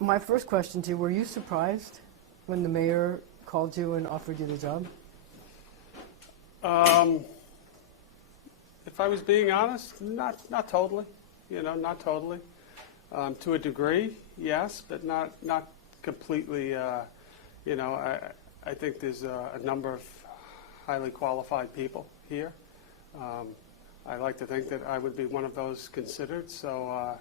My first question to you, were you surprised when the mayor called you and offered you the job? If I was being honest, not totally. Not totally. To a degree, yes, but not completely. I think there's a number of highly qualified people here. I like to think that I would be one of those considered. So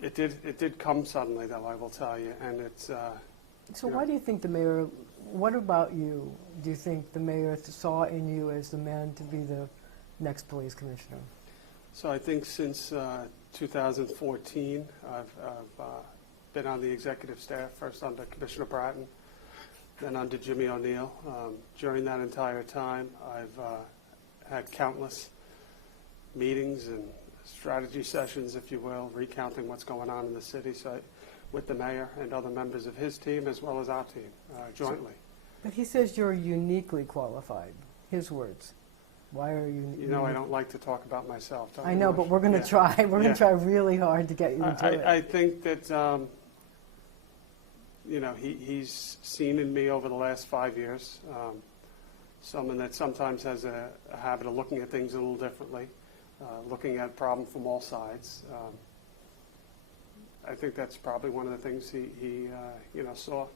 it did come suddenly, though, I will tell you, and it's. So why do you think the mayor? What about you? Do you think the mayor saw in you as the man to be the next police commissioner? So I think since 2014, I've been on the executive staff, first under Commissioner Bratton, then under Jimmy O'Neill. During that entire time, I've had countless meetings and strategy sessions, if you will, recounting what's going on in the city with the mayor and other members of his team as well as our team jointly. But he says you're uniquely qualified, his words. Why are you? I don't like to talk about myself. I know, but we're going to try. We're going to try really hard to get you to do it. I think that, he's seen in me over the last 5 years someone that sometimes has a habit of looking at things a little differently, looking at problem from all sides. I think that's probably one of the things he saw.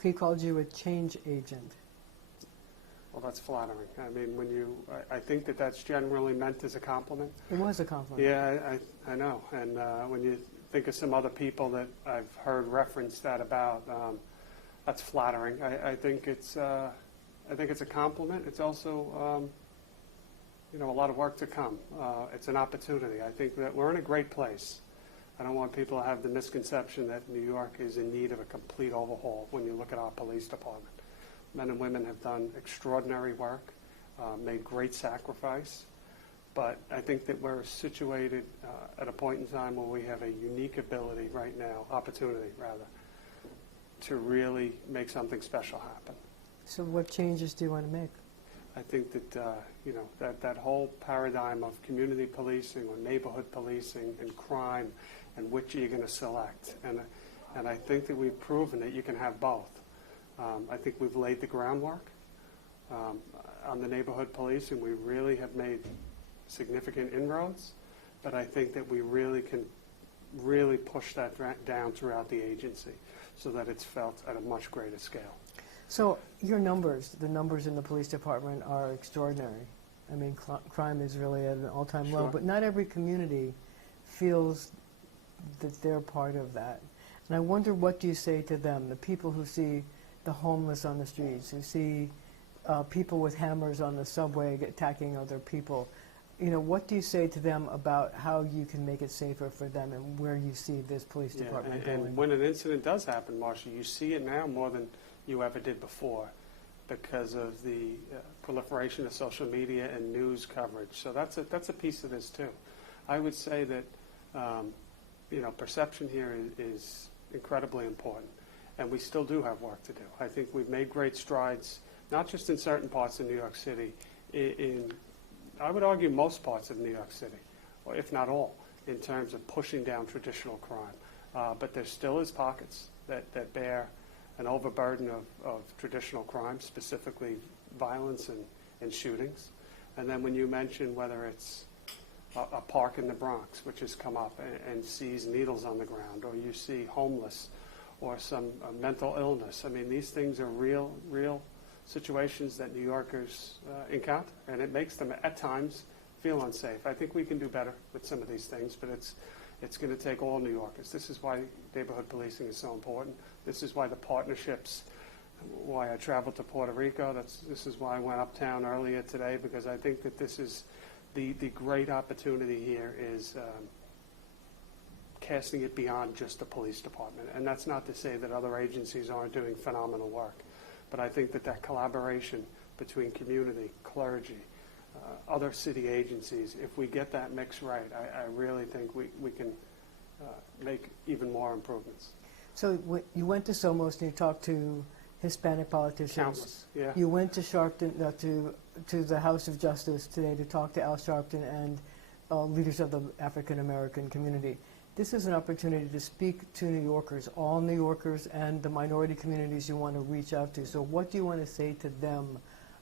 He called you a change agent. Well, that's flattering. I mean, I think that's generally meant as a compliment. It was a compliment. Yeah, I know. And when you think of some other people that I've heard reference that about, that's flattering. I think it's a compliment. It's also, a lot of work to come. It's an opportunity. I think that we're in a great place. I don't want people to have the misconception that New York is in need of a complete overhaul when you look at our police department. Men and women have done extraordinary work, made great sacrifice, but I think that we're situated at a point in time where we have a unique ability right now, opportunity rather, to really make something special happen. So what changes do you want to make? I think that that whole paradigm of community policing or neighborhood policing and crime and which are you going to select, and I think that we've proven that you can have both. I think we've laid the groundwork on the neighborhood police, and we really have made significant inroads. But I think that we really can push that down throughout the agency so that it's felt at a much greater scale. So your numbers, the numbers in the police department are extraordinary. I mean, crime is really at an all-time low, but not every community feels that they're part of that. And I wonder, what do you say to them, the people who see the homeless on the streets, who see people with hammers on the subway attacking other people? What do you say to them about how you can make it safer for them and where you see this police department going? And when an incident does happen, Marcia, you see it now more than you ever did before because of the proliferation of social media and news coverage. So that's a piece of this too. I would say that perception here is incredibly important. And we still do have work to do. I think we've made great strides, not just in certain parts of New York City, I would argue most parts of New York City, or if not all, in terms of pushing down traditional crime. But there still is pockets that bear an overburden of traditional crime, specifically violence and shootings. And then when you mention whether it's a park in the Bronx, which has come up and sees needles on the ground, or you see homeless, or some mental illness. I mean, these things are real situations that New Yorkers encounter, and it makes them, at times, feel unsafe. I think we can do better with some of these things, but it's going to take all New Yorkers. This is why neighborhood policing is so important. This is why the partnerships, why I traveled to Puerto Rico. This is why I went uptown earlier today, because I think that this is the great opportunity here is casting it beyond just the police department. And that's not to say that other agencies aren't doing phenomenal work. But I think that collaboration between community, clergy, other city agencies, if we get that mix right, I really think we can make even more improvements. So you went to Somos and you talked to Hispanic politicians. Countless, yeah. You went to Sharpton, to the House of Justice today to talk to Al Sharpton and leaders of the African American community. This is an opportunity to speak to New Yorkers, all New Yorkers and the minority communities you want to reach out to. So what do you want to say to them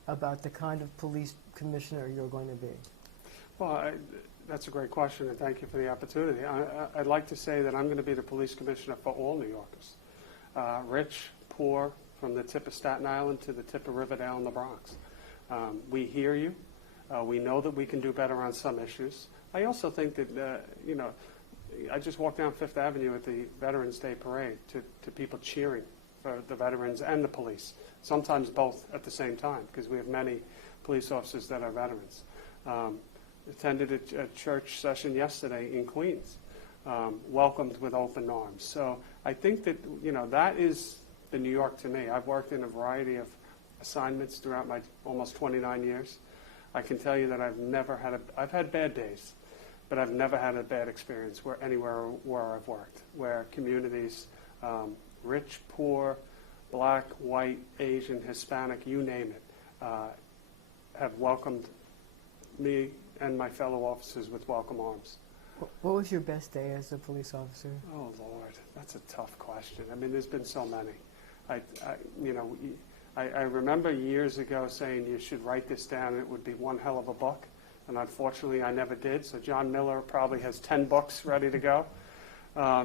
about the kind of police commissioner you're going to be? Well, that's a great question, and thank you for the opportunity. I'd like to say that I'm going to be the police commissioner for all New Yorkers, rich, poor, from the tip of Staten Island to the tip of Riverdale and the Bronx. We hear you. We know that we can do better on some issues. I also think that, I just walked down Fifth Avenue at the Veterans Day Parade to people cheering for the veterans and the police, sometimes both at the same time, because we have many police officers that are veterans. Attended a church session yesterday in Queens, welcomed with open arms. So I think that, that is the New York to me. I've worked in a variety of assignments throughout my almost 29 years. I can tell you that I've had bad days, but I've never had a bad experience anywhere where I've worked, where communities, rich, poor, black, white, Asian, Hispanic, you name it, have welcomed me and my fellow officers with welcome arms. What was your best day as a police officer? Oh, Lord, that's a tough question. I mean, there's been so many. I remember years ago saying you should write this down, and it would be one hell of a book. And unfortunately, I never did. So John Miller probably has 10 books ready to go.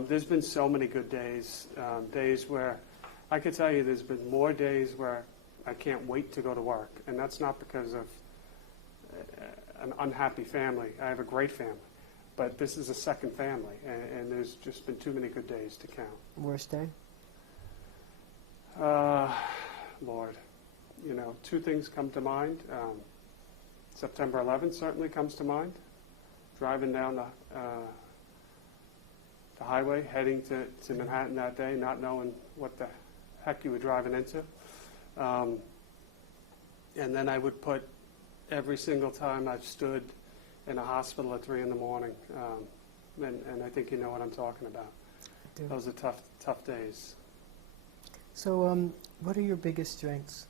There's been so many good days, days where I could tell you there's been more days where I can't wait to go to work. And that's not because of an unhappy family. I have a great family. But this is a second family, and there's just been too many good days to count. Worst day? Lord, two things come to mind. September 11th certainly comes to mind. Driving down the highway, heading to Manhattan that day, not knowing what the heck you were driving into. And then I would put every single time I've stood in a hospital at 3 in the morning, and I think you know what I'm talking about. Those are tough days. So what are your biggest strengths?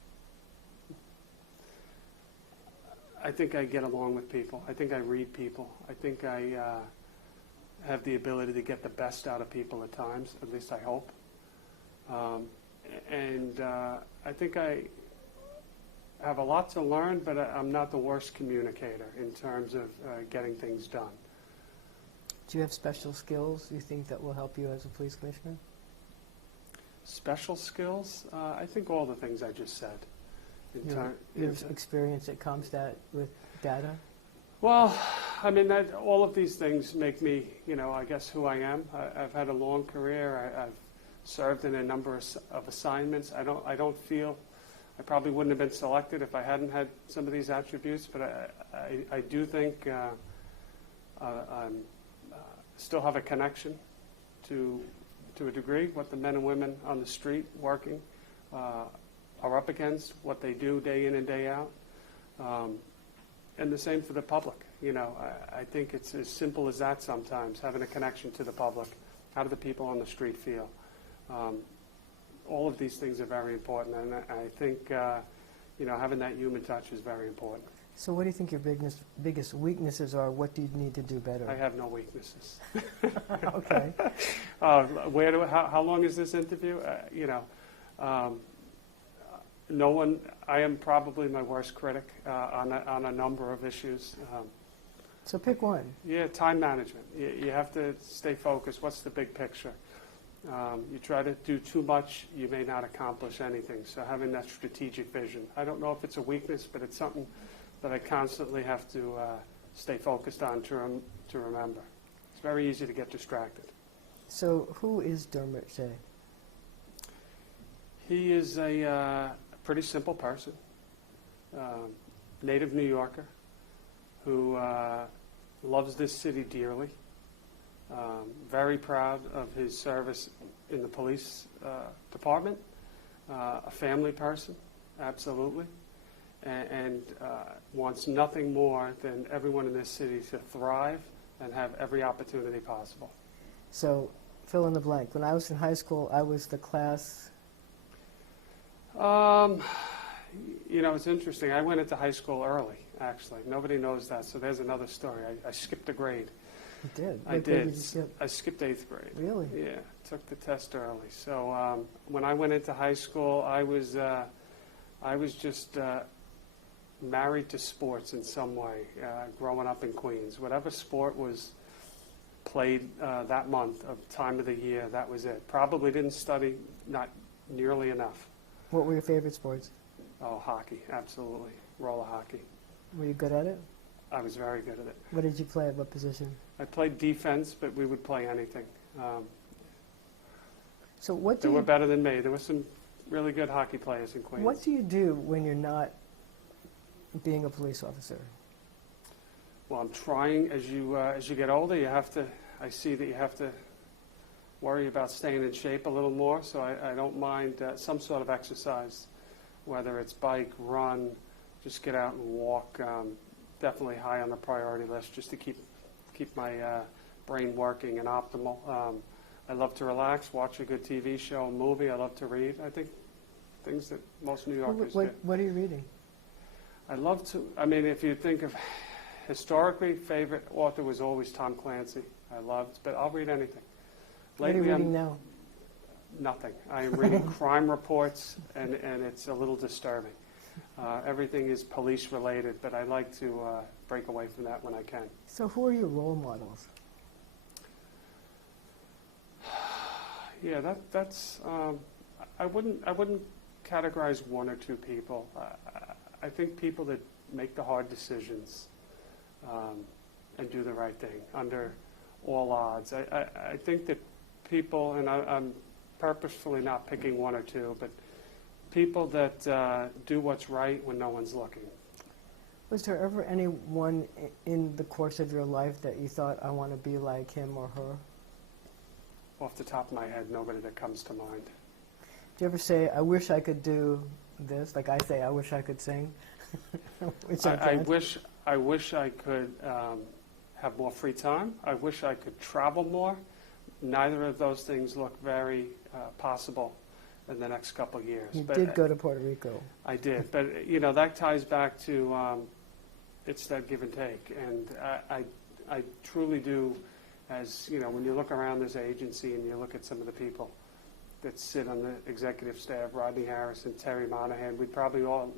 I think I get along with people. I think I read people. I think I have the ability to get the best out of people at times, at least I hope. And I think I have a lot to learn, but I'm not the worst communicator in terms of getting things done. Do you have special skills you think that will help you as a police commissioner? Special skills? I think all the things I just said. Your experience at CompStat with data? Well, I mean, all of these things make me, I guess who I am. I've had a long career. I've served in a number of assignments. I don't feel I probably wouldn't have been selected if I hadn't had some of these attributes, but I do think I still have a connection to a degree what the men and women on the street working are up against, what they do day in and day out, and the same for the public. I think it's as simple as that sometimes, having a connection to the public. How do the people on the street feel? All of these things are very important, and I think having that human touch is very important. So what do you think your biggest weaknesses are? What do you need to do better? I have no weaknesses. Okay. How long is this interview? No one. I am probably my worst critic on a number of issues. So pick one. Yeah, time management. You have to stay focused. What's the big picture? You try to do too much, you may not accomplish anything. So having that strategic vision. I don't know if it's a weakness, but it's something that I constantly have to stay focused on to remember. It's very easy to get distracted. So who is Dermot Shea? He is a pretty simple person, native New Yorker, who loves this city dearly. Very proud of his service in the police department. A family person, absolutely, and wants nothing more than everyone in this city to thrive and have every opportunity possible. So fill in the blank. When I was in high school, I was the class... It's interesting. I went into high school early, actually. Nobody knows that, so there's another story. I skipped a grade. You did? I What grade did. you skip? I skipped 8th grade. Really? Yeah, took the test early. So when I went into high school, I was just married to sports in some way. Growing up in Queens, whatever sport was played that month of time of the year, that was it. Probably didn't study, not nearly enough. What were your favorite sports? Oh, hockey, absolutely. Roller hockey. Were you good at it? I was very good at it. What did you play? What position? I played defense, but we would play anything. So what They do were you better than me. There were some really good hockey players in Queens. what do you do when you're not being a police officer? Well, I'm trying. As you get older, I see that you have to worry about staying in shape a little more. So I don't mind some sort of exercise, whether it's bike, run, just get out and walk. Definitely high on the priority list, just to keep my brain working and optimal. I love to relax, watch a good TV show, movie. I love to read. I think things that most New Yorkers do. What are you reading? I love to. I mean, if you think of historically, favorite author was always Tom Clancy. I loved, but I'll read anything. What are you reading now? Nothing. I am reading crime reports, and it's a little disturbing. Everything is police related, but I like to break away from that when I can. So who are your role models? Yeah, that's. I wouldn't categorize one or two people. I think people that make the hard decisions and do the right thing under all odds. I think that people, and I'm purposefully not picking one or two, but people that do what's right when no one's looking. Was there ever anyone in the course of your life that you thought, I want to be like him or her? Off the top of my head, nobody that comes to mind. Do you ever say, I wish I could do this? Like I say, I wish I could sing. Which I wish I could have more free time. I wish I could travel more. Neither of those things look very possible in the next couple of years. You but did go to Puerto Rico. I did, but that ties back to it's that give and take, and I truly do. As when you look around this agency and you look at some of the people that sit on the executive staff, Rodney Harrison, Terry Monahan,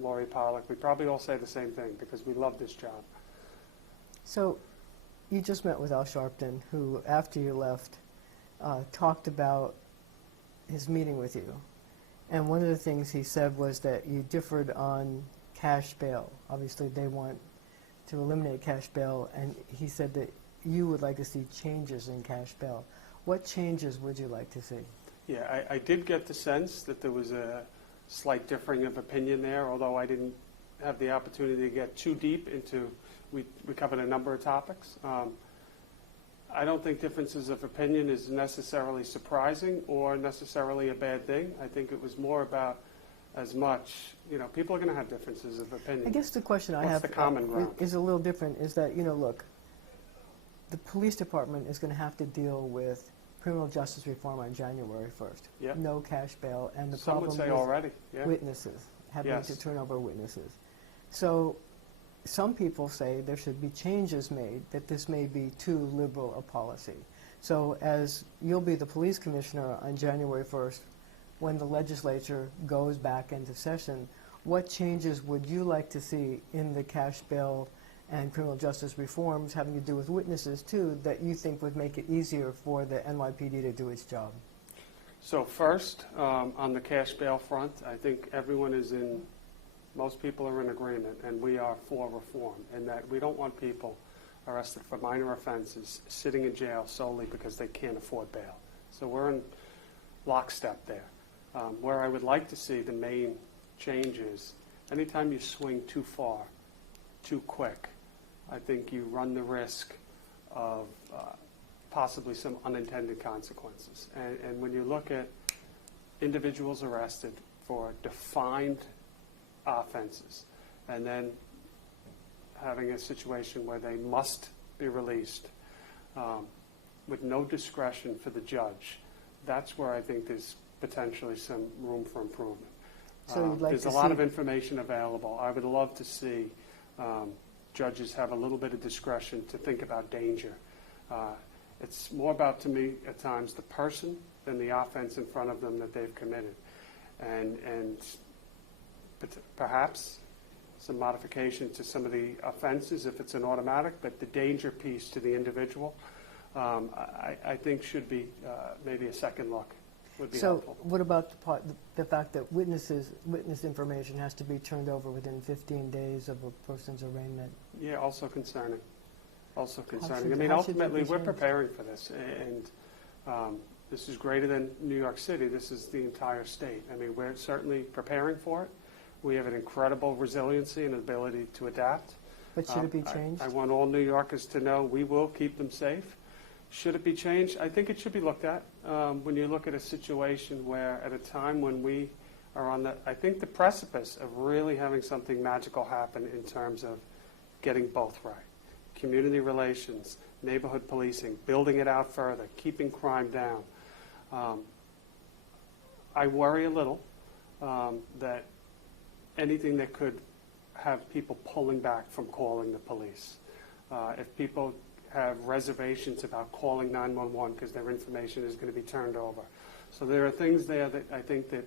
Lori Pollack, we'd probably all say the same thing because we love this job. So you just met with Al Sharpton, who, after you left, talked about his meeting with you. And one of the things he said was that you differed on cash bail. Obviously, they want to eliminate cash bail, and he said that you would like to see changes in cash bail. What changes would you like to see? Yeah, I did get the sense that there was a slight differing of opinion there, although I didn't have the opportunity to get too deep into, we covered a number of topics. I don't think differences of opinion is necessarily surprising or necessarily a bad thing. I think it was more about as much, people are going to have differences of opinion. I guess the question I have the common ground? Is a little different, is that, look, the police department is going to have to deal with criminal justice reform on January 1st. Yep. No cash bail, and the Some would problem say with already. Yeah. witnesses, having Yes. to turn over witnesses. So some people say there should be changes made, that this may be too liberal a policy. So as you'll be the police commissioner on January 1st, when the legislature goes back into session, what changes would you like to see in the cash bail and criminal justice reforms having to do with witnesses too, that you think would make it easier for the NYPD to do its job? So first, on the cash bail front, I think most people are in agreement, and we are for reform, in that we don't want people arrested for minor offenses sitting in jail solely because they can't afford bail. So we're in lockstep there. Where I would like to see the main change is anytime you swing too far, too quick, I think you run the risk of possibly some unintended consequences. And when you look at individuals arrested for defined offenses and then having a situation where they must be released with no discretion for the judge, that's where I think there's potentially some room for improvement. So you'd like there's to a lot see of information available. I would love to see judges have a little bit of discretion to think about danger. It's more about, to me, at times, the person than the offense in front of them that they've committed. And perhaps some modification to some of the offenses if it's an automatic, but the danger piece to the individual, I think should be maybe a second look would be helpful. So what about the fact that witness information has to be turned over within 15 days of a person's arraignment? Yeah, also concerning. Also concerning. Should, I mean, ultimately, we're changed? preparing for this, and this is greater than New York City. This is the entire state. I mean, we're certainly preparing for it. We have an incredible resiliency and ability to adapt. But should it be changed? I want all New Yorkers to know we will keep them safe. Should it be changed? I think it should be looked at. When you look at a situation where, at a time when we are on I think the precipice of really having something magical happen in terms of getting both right. Community relations, neighborhood policing, building it out further, keeping crime down. I worry a little that anything that could have people pulling back from calling the police. If people have reservations about calling 911 because their information is going to be turned over. So there are things there that I think that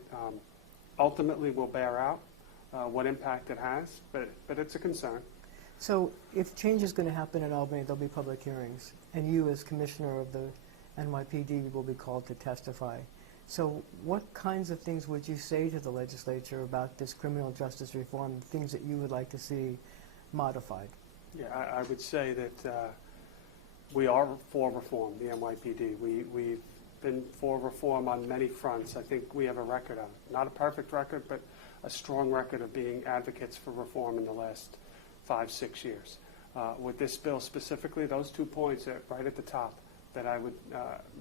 ultimately will bear out what impact it has, but it's a concern. So if change is going to happen in Albany, there'll be public hearings, and you as commissioner of the NYPD will be called to testify. So what kinds of things would you say to the legislature about this criminal justice reform, things that you would like to see modified? Yeah, I would say that we are for reform, the NYPD. We've been for reform on many fronts. I think we have a record of it. Not a perfect record, but a strong record of being advocates for reform in the last 5-6 years. With this bill specifically, those 2 points are right at the top that I would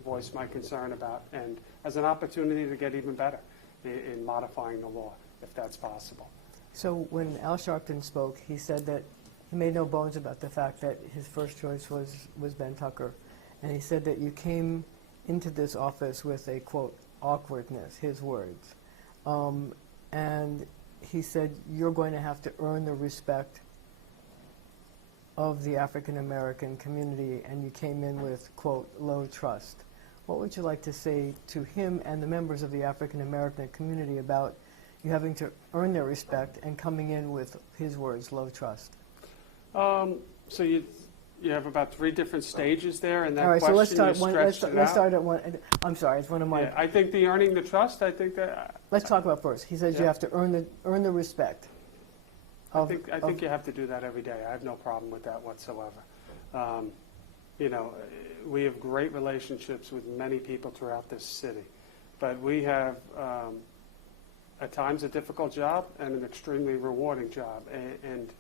voice my concern about, and as an opportunity to get even better in modifying the law, if that's possible. So when Al Sharpton spoke, he said that he made no bones about the fact that his first choice was Ben Tucker. And he said that you came into this office with a, quote, awkwardness, his words. And he said you're going to have to earn the respect of the African-American community, and you came in with, quote, low trust. What would you like to say to him and the members of the African-American community about you having to earn their respect and coming in with, his words, low trust? So you have about 3 different stages there, and that All right, question, so let's start you let's stretched it out. start at one. I'm sorry, it's one of my. Yeah, I think the earning the trust. I think that. Let's talk about first. He says you Yeah. have to earn the respect. I think you have to do that every day. I have no problem with that whatsoever. You know, we have great relationships with many people throughout this city, but we have at times a difficult job and an extremely rewarding job. And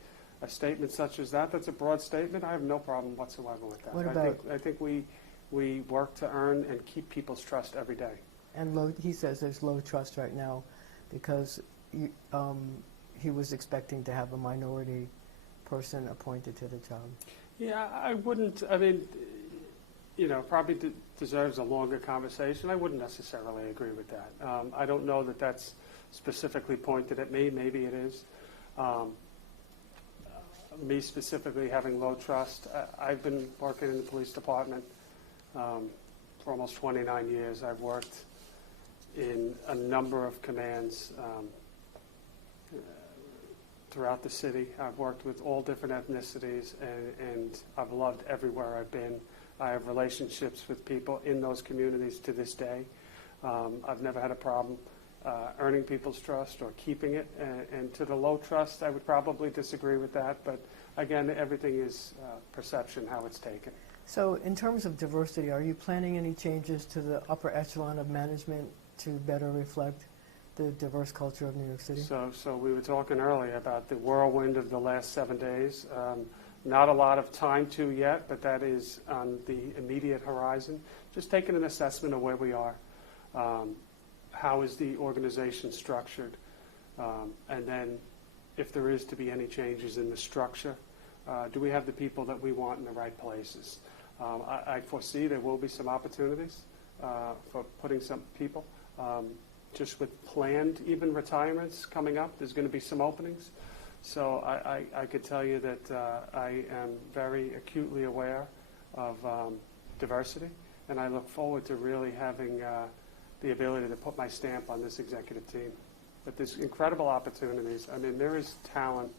a statement such as that's a broad statement. I have no problem whatsoever with that. What about? I think we work to earn and keep people's trust every day. And he says there's low trust right now because he was expecting to have a minority person appointed to the job. Yeah, I wouldn't. I mean, you know, probably deserves a longer conversation. I wouldn't necessarily agree with that. I don't know that that's specifically pointed at me. Maybe it is. Me specifically having low trust. I've been working in the police department for almost 29 years. I've worked in a number of commands throughout the city. I've worked with all different ethnicities, and I've loved everywhere I've been. I have relationships with people in those communities to this day. I've never had a problem earning people's trust or keeping it. And to the low trust, I would probably disagree with that. But again, everything is perception, how it's taken. So in terms of diversity, are you planning any changes to the upper echelon of management to better reflect the diverse culture of New York City? So we were talking earlier about the whirlwind of the last 7 days. Not a lot of time to yet, but that is on the immediate horizon. Just taking an assessment of where we are. How is the organization structured? And then if there is to be any changes in the structure, do we have the people that we want in the right places? I foresee there will be some opportunities for putting some people. Just with planned even retirements coming up, there's going to be some openings. So I could tell you that I am very acutely aware diversity, and I look forward to really having the ability to put my stamp on this executive team. But there's incredible opportunities. I mean, there is talent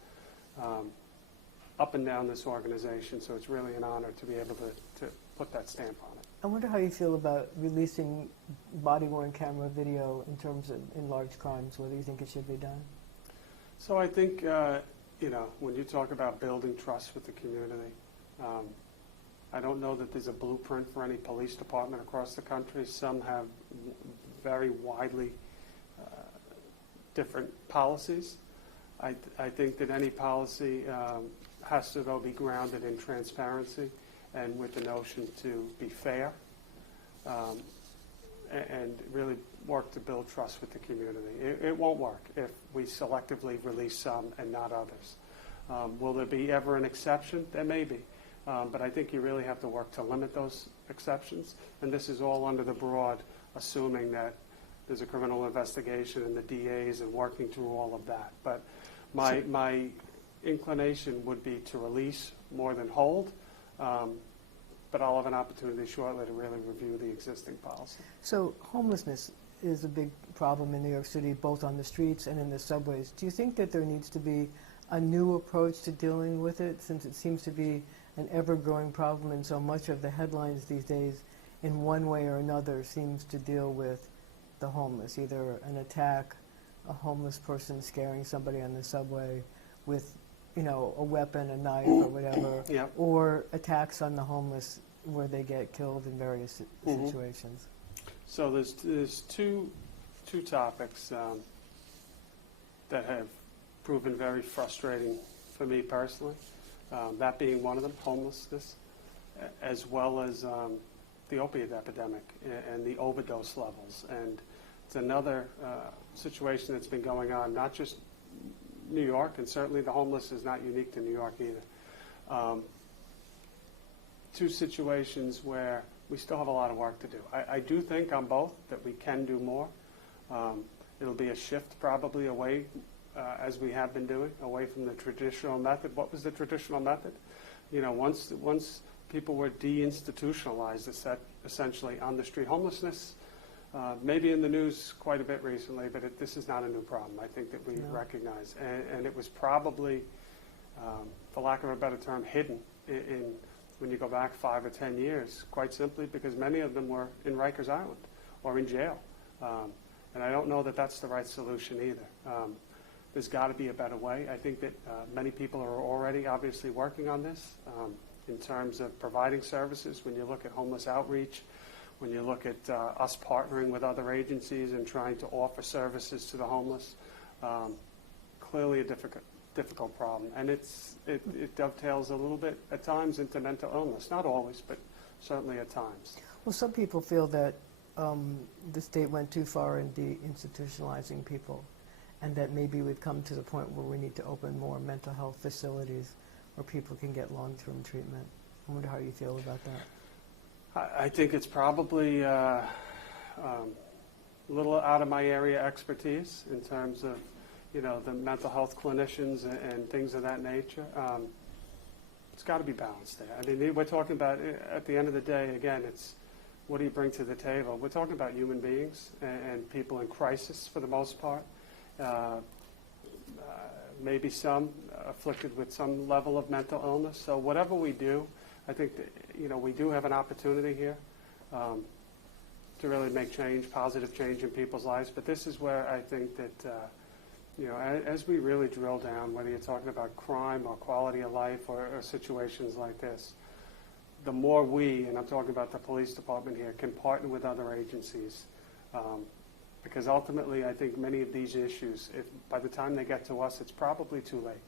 up and down this organization, so it's really an honor to be able to put that stamp on it. I wonder how you feel about releasing body-worn camera video in terms of in large crimes, whether you think it should be done. So I think, when you talk about building trust with the community, I don't know that there's a blueprint for any police department across the country. Some have very widely different policies. I think that any policy has to, though, be grounded in transparency and with the notion to be fair and really work to build trust with the community. It won't work if we selectively release some and not others. Will there be ever an exception? There may be. But I think you really have to work to limit those exceptions. And this is all under the broad, assuming that there's a criminal investigation and the DAs and working through all of that. But my inclination would be to release more than hold. But I'll have an opportunity shortly to really review the existing policy. So homelessness is a big problem in New York City, both on the streets and in the subways. Do you think that there needs to be a new approach to dealing with it, since it seems to be an ever-growing problem, and so much of the headlines these days, in one way or another, seems to deal with the homeless, either an attack, a homeless person scaring somebody on the subway with, a weapon, a knife, or whatever, Yep. or attacks on the homeless where they get killed in various situations. So there's two topics that have proven very frustrating for me personally. That being one of them, homelessness, as well as the opiate epidemic and the overdose levels. And it's another situation that's been going on, not just New York, and certainly the homeless is not unique to New York either. Two situations where we still have a lot of work to do. I do think on both that we can do more. It'll be a shift probably away, as we have been doing, away from the traditional method. What was the traditional method? Once people were deinstitutionalized, essentially on the street. Homelessness, maybe in the news quite a bit recently, but this is not a new problem. I think that we recognize. And it was probably, for lack of a better term, hidden when you go back 5 or 10 years, quite simply because many of them were in Rikers Island or in jail. And I don't know that that's the right solution either. There's got to be a better way. I think that many people are already obviously working on this in terms of providing services. When you look at homeless outreach, when you look at us partnering with other agencies and trying to offer services to the homeless, clearly a difficult problem. And it dovetails a little bit at times into mental illness. Not always, but certainly at times. Well, some people feel that the state went too far in deinstitutionalizing people, and that maybe we've come to the point where we need to open more mental health facilities where people can get long-term treatment. I wonder how you feel about that. I think it's probably a little out of my area expertise in terms of, the mental health clinicians and things of that nature. It's got to be balanced there. I mean, we're talking about, at the end of the day, again, it's what do you bring to the table? We're talking about human beings and people in crisis for the most part. Maybe some afflicted with some level of mental illness. So whatever we do, I think that, we do have an opportunity here to really make change, positive change in people's lives. But this is where I think that, as we really drill down, whether you're talking about crime or quality of life or situations like this, the more we, and I'm talking about the police department here, can partner with other agencies. Because ultimately, I think many of these issues, if by the time they get to us, it's probably too late.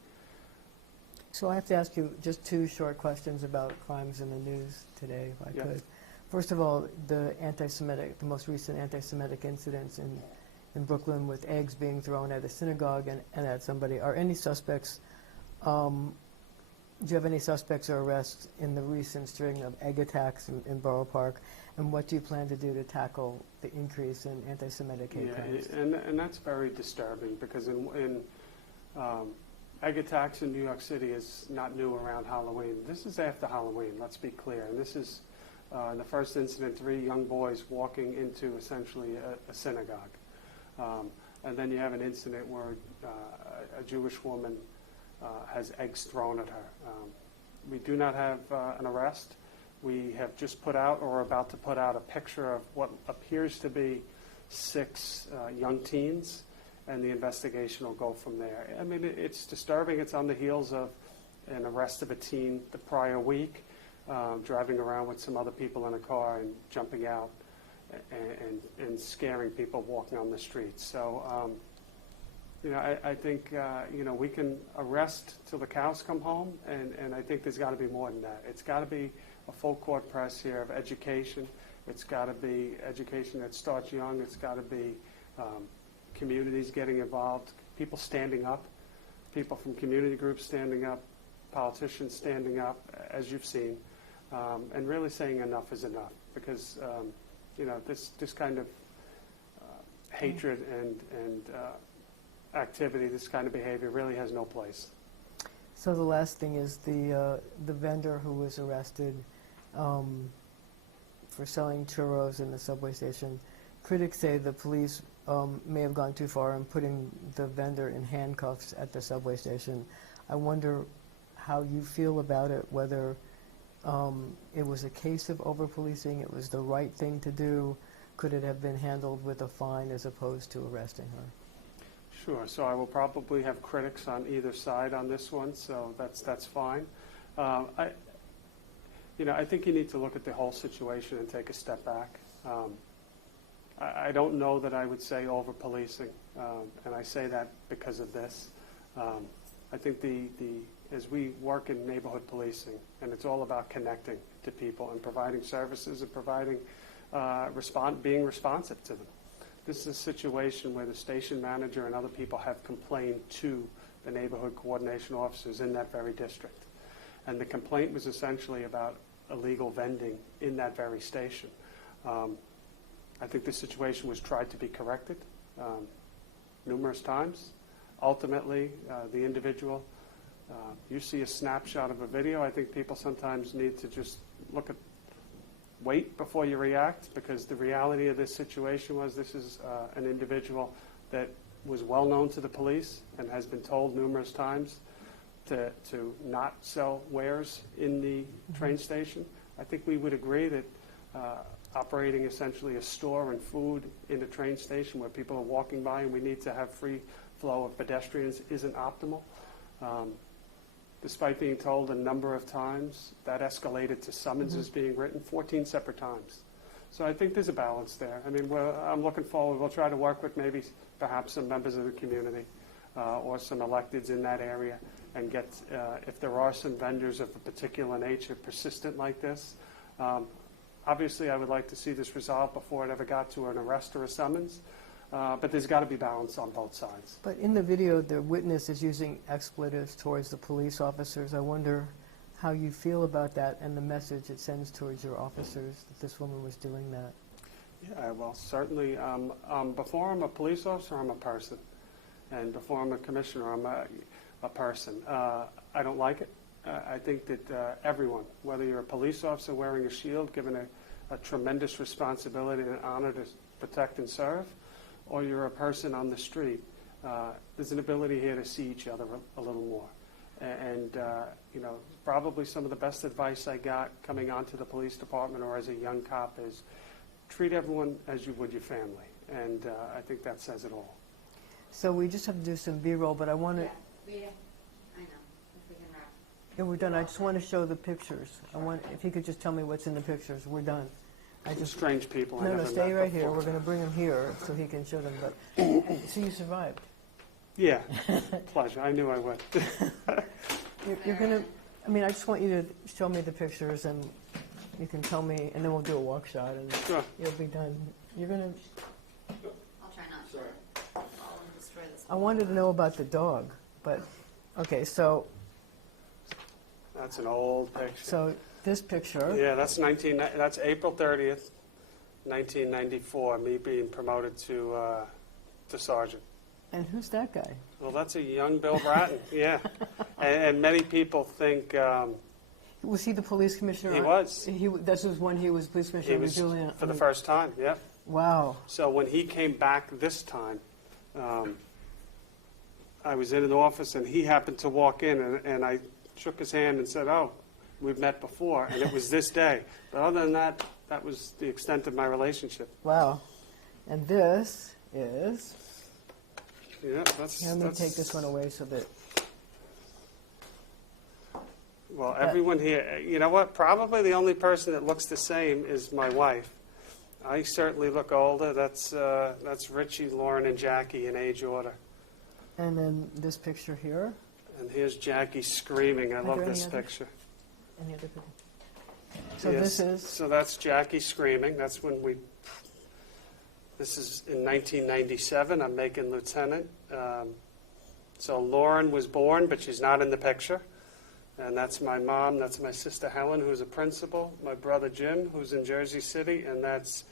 So I have to ask you just 2 short questions about crimes in the news today, if I could. First of all, the most recent anti-Semitic incidents in Brooklyn with eggs being thrown at a synagogue and at somebody. Are any suspects, do you have any suspects or arrests in the recent string of egg attacks in Borough Park? And what do you plan to do to tackle the increase in anti-Semitic hate crimes? And that's very disturbing because egg attacks in New York City is not new around Halloween. This is after Halloween, let's be clear. And this is, in the first incident, 3 young boys walking into essentially a synagogue. And then you have an incident where a Jewish woman has eggs thrown at her. We do not have an arrest. We have just put out, or are about to put out, a picture of what appears to be 6 young teens, and the investigation will go from there. I mean, it's disturbing. It's on the heels of an arrest of a teen the prior week, driving around with some other people in a car and jumping out and scaring people walking on the streets. So, I think, we can arrest till the cows come home, and I think there's got to be more than that. It's got to be a full court press here of education. It's got to be education that starts young. It's got to be communities getting involved, people standing up, people from community groups standing up, politicians standing up, as you've seen, and really saying enough is enough, because this kind of hatred and activity, this kind of behavior really has no place. So the last thing is the vendor who was arrested for selling churros in the subway station. Critics say the police may have gone too far in putting the vendor in handcuffs at the subway station. I wonder how you feel about it, whether it was a case of over-policing, it was the right thing to do. Could it have been handled with a fine as opposed to arresting her? Sure. So I will probably have critics on either side on this one, so that's fine. I think you need to look at the whole situation and take a step back. I don't know that I would say over-policing, and I say that because of this. I think as we work in neighborhood policing, and it's all about connecting to people and providing services and providing being responsive to them. This is a situation where the station manager and other people have complained to the neighborhood coordination officers in that very district. And the complaint was essentially about illegal vending in that very station. I think the situation was tried to be corrected numerous times. Ultimately, the individual, you see a snapshot of a video. I think people sometimes need to just wait before you react, because the reality of this situation was this is an individual that was well known to the police and has been told numerous times to not sell wares in the train station. I think we would agree that operating essentially a store and food in a train station where people are walking by and we need to have free flow of pedestrians isn't optimal. Despite being told a number of times, that escalated to summonses being written 14 separate times. So I think there's a balance there. I mean, I'm looking forward. We'll try to work with perhaps some members of the community or some electeds in that area and get, if there are some vendors of a particular nature persistent like this, obviously I would like to see this resolved before it ever got to an arrest or a summons. But there's got to be balance on both sides. But in the video, the witness is using expletives towards the police officers. I wonder how you feel about that and the message it sends towards your officers that this woman was doing that. Yeah, well, certainly. Before I'm a police officer, I'm a person. And before I'm a commissioner, I'm a person. I don't like it. I think that everyone, whether you're a police officer wearing a shield, given a tremendous responsibility and honor to protect and serve, or you're a person on the street, there's an ability here to see each other a little more. And probably some of the best advice I got coming onto the police department or as a young cop is treat everyone as you would your family. And I think that says it all. So we just have to do some B-roll, but I want to... Yeah, I know. If we can wrap. Yeah, we're done. I just want to show the pictures. If you could just tell me what's in the pictures. We're done. Strange people. No, stay right here. We're going to bring him here so he can show them. But so you survived. Yeah, pleasure. I knew I would. You're going to. I mean, I just want you to show me the pictures, and you can tell me, and then we'll do a walk shot, and you'll be done. You're going to. I'll try not to. I'll destroy this. I wanted to know about the dog, but okay. So. That's an old picture. So. This picture. Yeah, that's April 30th, 1994, me being promoted to sergeant. And who's that guy? Well, that's a young Bill Bratton, yeah. And many people think Was he the police commissioner? he was. This was when he was police commissioner He in was Julian. for the first time, yeah. Wow. So when he came back this time, I was in an office and he happened to walk in and I shook his hand and said, "Oh, we've met before," and it was this day. But other than that, that was the extent of my relationship. Wow. And this is. Yeah, that's. Here, let me take this one away so that. Well, everyone here, you know what? Probably the only person that looks the same is my wife. I certainly look older. That's Richie, Lauren, and Jackie in age order. And then this picture here. And here's Jackie screaming. I Are love there this any others? picture. Any other picture? So Yes. this is. So that's Jackie screaming. That's when we. This is in 1997. I'm making lieutenant. So Lauren was born, but she's not in the picture. And that's my mom. That's my sister Helen, who's a principal. My brother Jim, who's in Jersey City, and that's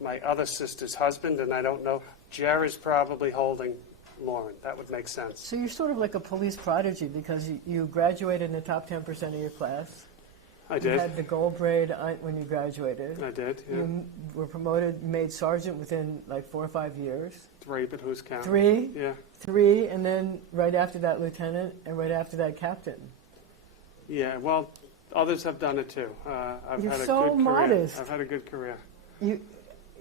my other sister's husband. And I don't know. Jerry's probably holding Lauren. That would make sense. So you're sort of like a police prodigy because you graduated in the top 10% of your class. I You did. had the gold braid when you graduated. I did. Yeah. You were promoted, made sergeant within like 4 or 5 years. 3, but who's counting? 3, Yeah. 3, and then right after that lieutenant, and right after that captain. Yeah. Well, others have done it too. I've You're had a so good career. modest. I've had a good career.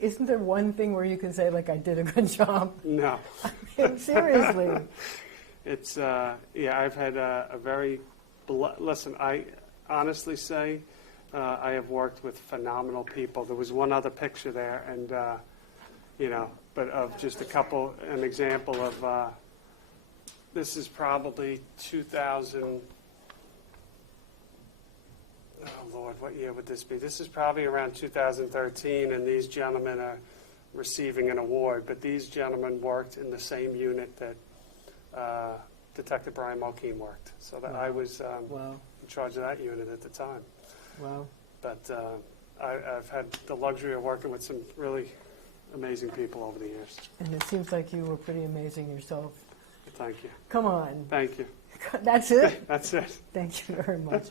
Isn't there one thing where you can say like I did a good job? No. Seriously. It's yeah. I've had a very listen. I honestly say I have worked with phenomenal people. There was one other picture there, and you know, but of just a couple. An example of this is probably 2000. Oh Lord, what year would this be? This is probably around 2013, and these gentlemen are receiving an award. But these gentlemen worked in the same unit that Detective Brian Mulkeen worked. So that I was Wow. in charge of that unit at the time. Wow. But I've had the luxury of working with some really amazing people over the years. And it seems like you were pretty amazing yourself. Thank you. Come on. Thank you. That's it? That's it. Thank you very much.